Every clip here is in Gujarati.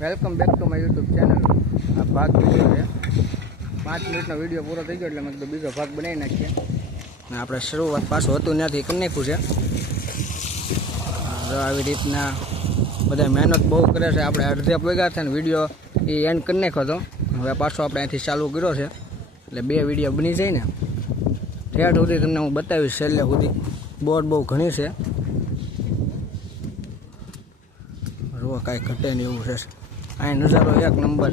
Welcome back to my YouTube channel. આ ભાગ બીજો છે, 5 મિનિટનો વિડીયો પૂરો થઈ ગયો એટલે મેં કીધું બીજો ભાગ બનાવી નાખીએ ને આપણે શરૂઆત પાછું હતું ત્યાંથી કરી નાખ્યું છે। આવી રીતના બધા મહેનત બહુ કરે છે। આપણે અડધે ભેગા થઈને વિડીયો એ એન્ડ કરી નાખ્યો હતો, હવે પાછો આપણે અહીંથી ચાલુ કર્યો છે એટલે 2 વિડીયો બની જાય ને। ઠેઠ સુધી તમને હું બતાવીશ, છેલ્લે સુધી બોટ બહુ ઘણી છે, જો કાંઈ ઘટે નહીં એવું છે। અહીંયા નજારો એક નંબર,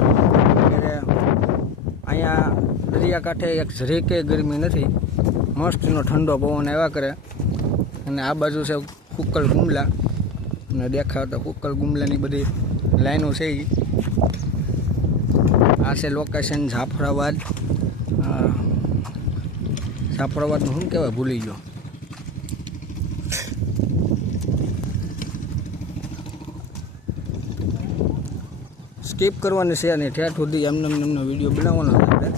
ત્યારે અહીંયા દરિયાકાંઠે એક જરીકે ગરમી નથી, મસ્તનો ઠંડો પવન આવ્યા કરે। અને આ બાજુ છે કુકલ ગુમલા, અને દેખાતા કુકલ ગુમલાની બધી લાઈનો છે। આ છે લોકેશન જાફરાબાદ। જાફરાબાદનું શું કહેવાય ભૂલી ગયો, સ્કીપ કરવાની છે નહીં, ઠેઠ સુધી એમને વિડીયો બનાવવાનો છે આપણે।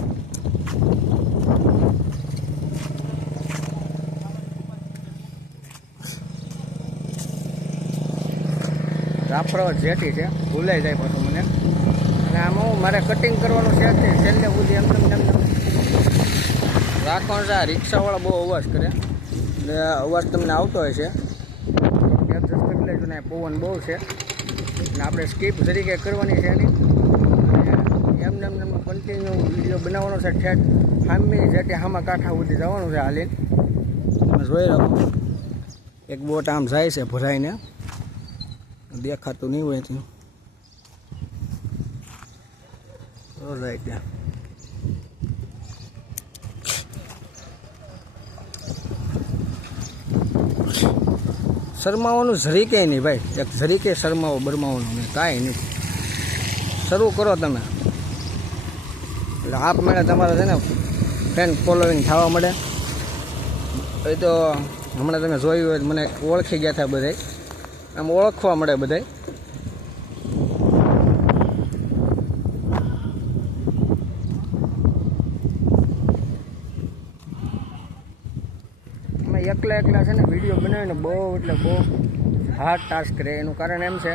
જાફરાબાદ જેટી છે, ભૂલાઈ જાય પાછું મને। અને આમાં હું મારે કટિંગ કરવાનું છે, છેલ્લે સુધી એમને રાખવાનું છે। રિક્ષાવાળા બહુ અવાજ કરે એટલે અવાજ તમને આવતો હોય છે, એડજસ્ટ કરી લેજો ને। પવન બહુ છે એટલે આપણે સ્કીપ તરીકે કરવાની છે નહીં, એમને કન્ટિન્યુ વિડીયો બનાવવાનો છે। ઠેઠ સામી જેટી સામા કાંઠા સુધી જવાનું છે હાલીને। તમે જોઈ રાખો, એક બોટ આમ જાય છે ભરાઈને, દેખાતું નહીં હોય ત્યાં રાઈટ ત્યાં શરમાવાનું જરીકે નહીં ભાઈ, એક જરીકે શરમાવો બરમાવાનું નહીં, કાંઈ નહીં। શરૂ કરો તમે એટલે આપમેળે તમારે છે ને ફ્રેન્ડ ફોલોઈંગ થવા મળે। એ તો હમણાં તમે જોયું હોય મને ઓળખી ગયા હતા બધાય, આમ ઓળખવા મળે બધાય। અમે એકલા છે ને વિડીયો બનાવીને બહુ એટલે બહુ હાર્ડ ટાસ્ક રહે। એનું કારણ એમ છે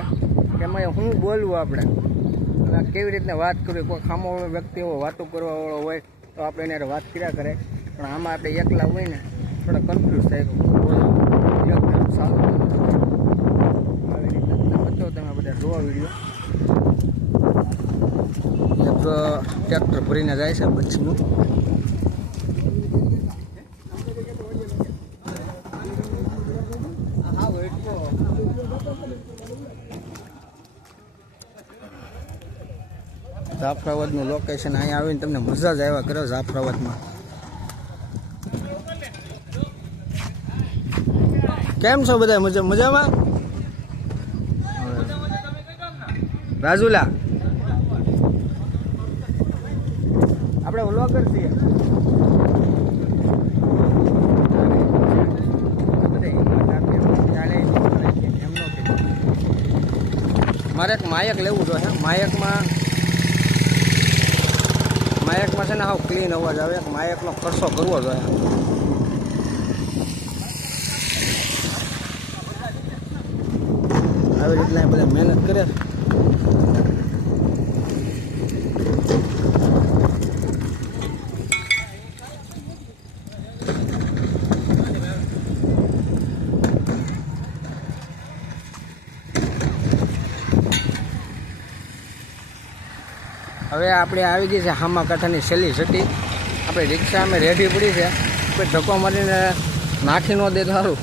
કે એમાં શું બોલવું આપણે, અને કેવી રીતના વાત કરવી। કોઈ ખામોવાળો વ્યક્તિ એવો વાતો કરવાવાળો હોય તો આપણે એને વાત કર્યા કરે, પણ આમાં આપણે એકલા હોય ને થોડા કન્ફ્યુઝ થાય, એકદમ સારું આવી રીતના બતાવો। તમે બધા જોવા વિડીયો, એક ટ્રેક્ટર ભરીને જાય છે બચ્ચીનું, જાફરાબાદનું લોકેશન અહીંયા આવીને તમને મજા જ આવ્યા કરો। જાફરાબાદમાં કેમ છો બધા? મજામાં? રાજુલા આપણે વ્લોગર છીએ, મારે એક માયક લેવું જોઈએ। માયકમાં છે ને હાવ ક્લીન અવાજ આવે, માયકનો ખર્ચો કરવો જોઈએ। આવી રીતના બધા મહેનત કરે। હવે આપણે આવી ગઈ છે હામા કાંઠાની છેલ્લી જેટી। આપણે રિક્ષા અમે રેડી પડી છે, કોઈ ધક્કો મારીને નાખી ન દે સારું।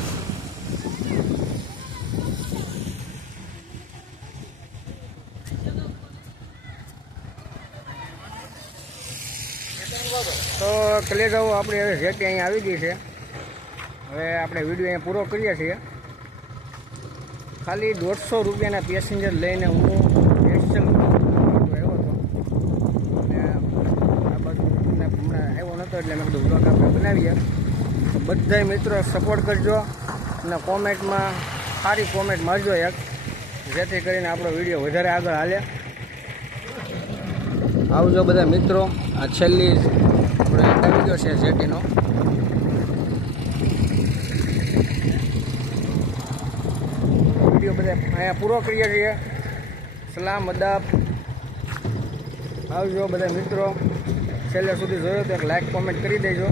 તો કલેજાઓ આપણે હવે જેટી અહીંયા આવી ગઈ છે। હવે આપણે વિડીયો અહીંયા પૂરો કરીએ છીએ। ખાલી 150 રૂપિયાના પેસેન્જર લઈને હું સ્પેશિયલ આવ્યો હતો, અને આ બાજુ હમણાં આવ્યો નહોતો એટલે મેં કીધું વ્લોગ આપણે બનાવીએ। બધા મિત્રો સપોર્ટ કરજો અને કોમેન્ટમાં સારી કોમેન્ટ મારજો એક, જેથી કરીને આપણો વિડીયો વધારે આગળ હાલે। આવજો બધા મિત્રો। આ છેલ્લી આપણે આવી ગયો છે જેટીનો। વિડીયો બધા અહીંયા પૂરો કરીએ છીએ। સલામ અદાબ. આવજો બધા મિત્રો, છેલ્લે સુધી જોયો તો એક લાઈક કોમેન્ટ કરી દેજો.